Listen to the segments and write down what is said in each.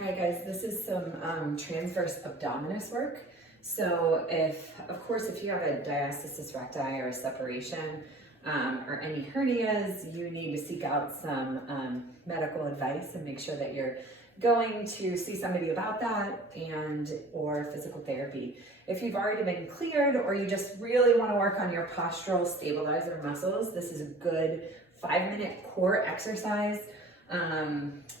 All right, guys, this is some transverse abdominis work. So of course, if you have a diastasis recti or a separation or any hernias, you need to seek out some medical advice and make sure that you're going to see somebody about that or physical therapy. If you've already been cleared or you just really want to work on your postural stabilizer muscles, this is a good 5-minute core exercise,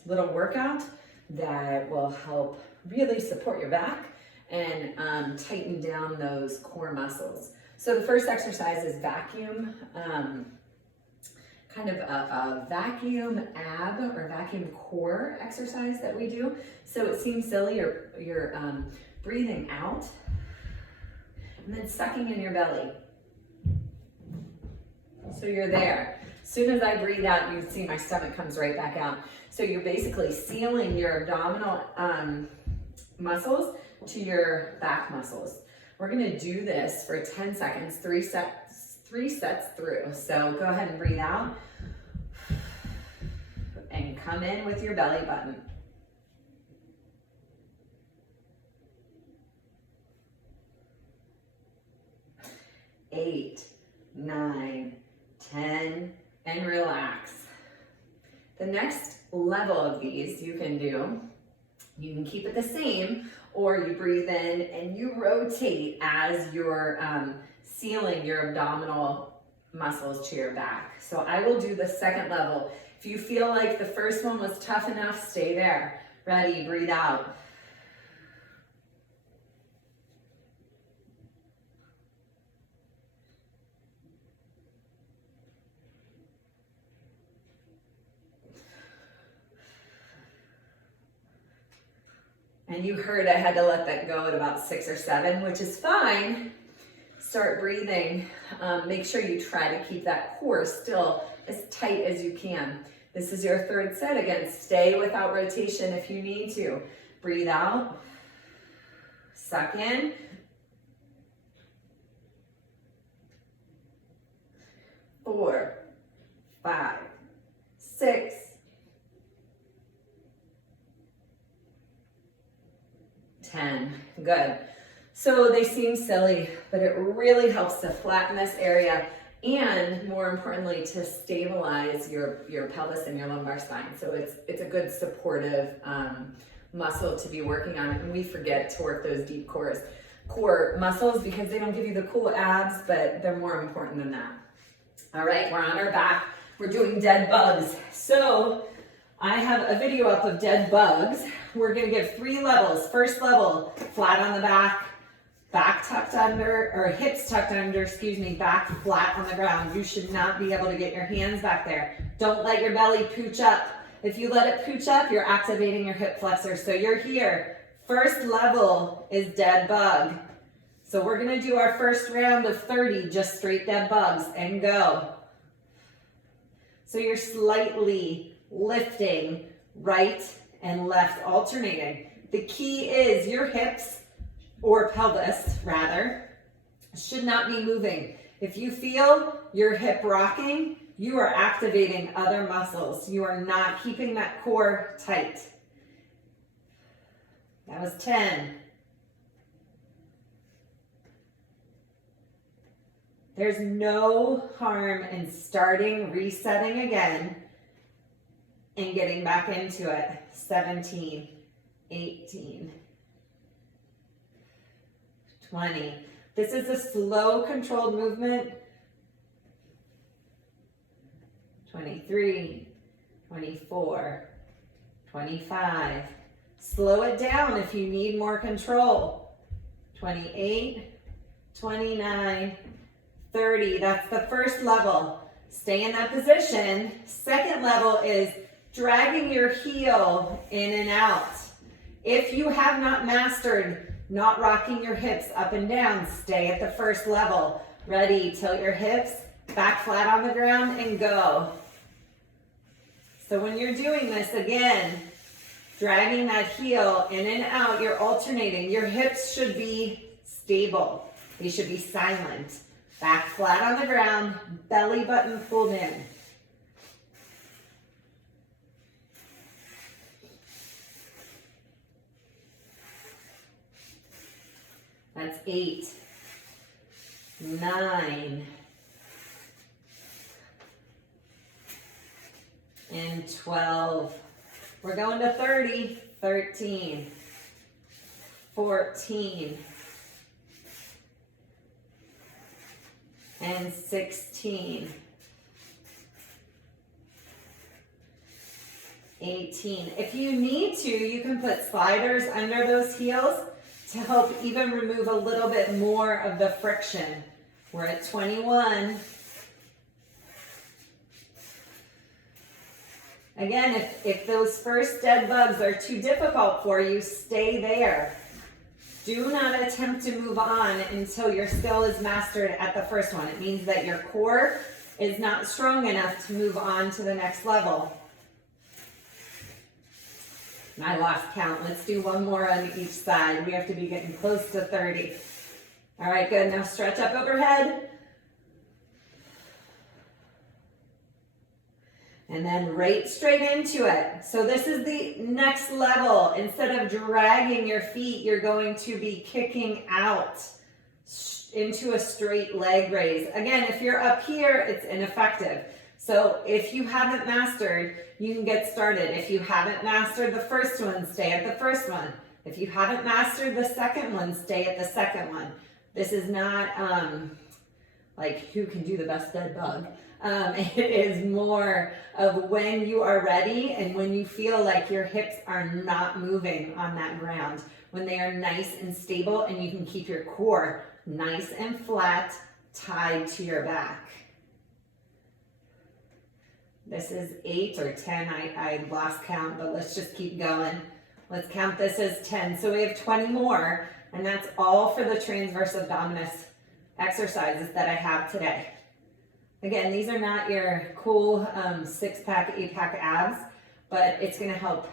little workout that will help really support your back and tighten down those core muscles. So the first exercise is vacuum, kind of a vacuum ab or vacuum core exercise that we do. So it seems silly, you're breathing out and then sucking in your belly. So you're there. As soon as I breathe out, you can see my stomach comes right back out. So you're basically sealing your abdominal muscles to your back muscles. We're gonna do this for 10 seconds, 3 sets through. So go ahead and breathe out and come in with your belly button. 8, 9, 10, and relax. The next level of these you can keep it the same, or you breathe in and you rotate as you're sealing your abdominal muscles to your back. So I will do the second level. If you feel like the first one was tough enough, stay there. Ready, breathe out. And you heard I had to let that go at about 6 or 7, which is fine. Start breathing. Make sure you try to keep that core still as tight as you can. This is your third set. Again, stay without rotation if you need to. Breathe out. Suck in. Four, 5, 6, 10. Good. So they seem silly, but it really helps to flatten this area and, more importantly, to stabilize your pelvis and your lumbar spine. So it's a good supportive muscle to be working on. And we forget to work those deep core muscles because they don't give you the cool abs, but they're more important than that. All right, we're on our back. We're doing dead bugs. So I have a video up of dead bugs. We're gonna give 3 levels. First level, flat on the back tucked under, or hips tucked under, back flat on the ground. You should not be able to get your hands back there. Don't let your belly pooch up. If you let it pooch up, you're activating your hip flexor. So you're here. First level is dead bug. So we're gonna do our first round of 30, just straight dead bugs, and go. So you're slightly lifting right and left, alternating. The key is your hips, or pelvis rather, should not be moving. If you feel your hip rocking, you are activating other muscles. You are not keeping that core tight. That was 10. There's no harm in starting, resetting again, and getting back into it. 17, 18, 20. This is a slow, controlled movement. 23, 24, 25. Slow it down if you need more control. 28, 29, 30. That's the first level. Stay in that position. Second level is dragging your heel in and out. If you have not mastered not rocking your hips up and down, stay at the first level. Ready, tilt your hips, back flat on the ground, and go. So when you're doing this, again, dragging that heel in and out, you're alternating. Your hips should be stable. They should be silent. Back flat on the ground, belly button pulled in. 8, 9, and 12. We're going to 30, 13, 14, and 16, 18. If you need to, you can put sliders under those heels to help even remove a little bit more of the friction. We're at 21. Again, if those first dead bugs are too difficult for you, stay there. Do not attempt to move on until your skill is mastered at the first one. It means that your core is not strong enough to move on to the next level. And I lost count. Let's do one more on each side. We have to be getting close to 30. All right, good. Now stretch up overhead. And then right straight into it. So this is the next level. Instead of dragging your feet, you're going to be kicking out into a straight leg raise. Again, if you're up here, it's ineffective. So if you haven't mastered, you can get started. If you haven't mastered the first one, stay at the first one. If you haven't mastered the second one, stay at the second one. This is not like who can do the best dead bug. It is more of when you are ready and when you feel like your hips are not moving on that ground, when they are nice and stable and you can keep your core nice and flat tied to your back. This is 8 or 10, I lost count, but let's just keep going. Let's count this as 10. So we have 20 more, and that's all for the transverse abdominis exercises that I have today. Again, these are not your cool 6-pack, 8-pack abs, but it's gonna help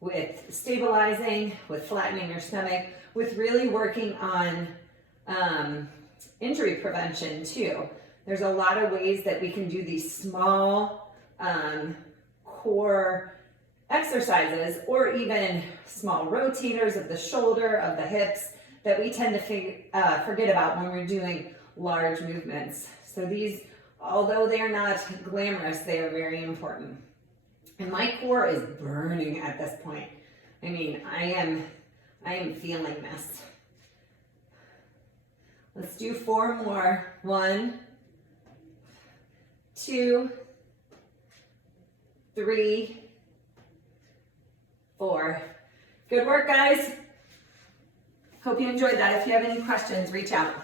with stabilizing, with flattening your stomach, with really working on injury prevention too. There's a lot of ways that we can do these small core exercises, or even small rotators of the shoulder, of the hips, that we tend to forget about when we're doing large movements. So these, although they are not glamorous, they are very important. And my core is burning at this point. I mean, I am feeling this. Let's do 4 more. 1, 2, 3, 4. Good work, guys. Hope you enjoyed that. If you have any questions, reach out.